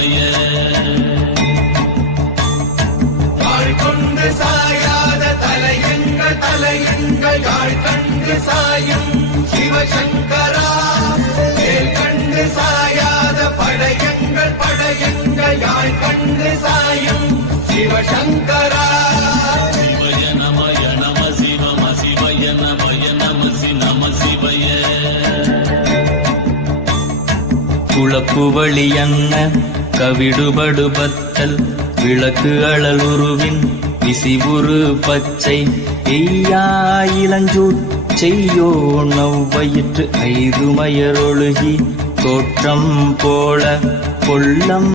சிவய. யாழ் கொண்டு சாயாத தலையங்கள் யாழ் கண்டு சாயும் சிவசங்கரா. வேல் கண்டு சாயாத படையங்கள் யாழ் கண்டு சாயும் சிவசங்கரா. சிவய நமய நம சிவம சிவய நமய நம சி நம சிவய. குளப்புவழி அன்ன கவிடுபடுபத்தல் விளக்கு அழலுருவின் விசிவுரு பச்சை எய்யா இளஞ்சூட் செய்யோ நவ்வயிற்று ஐதுமயரொழுகி தோற்றம் போல கொள்ளம்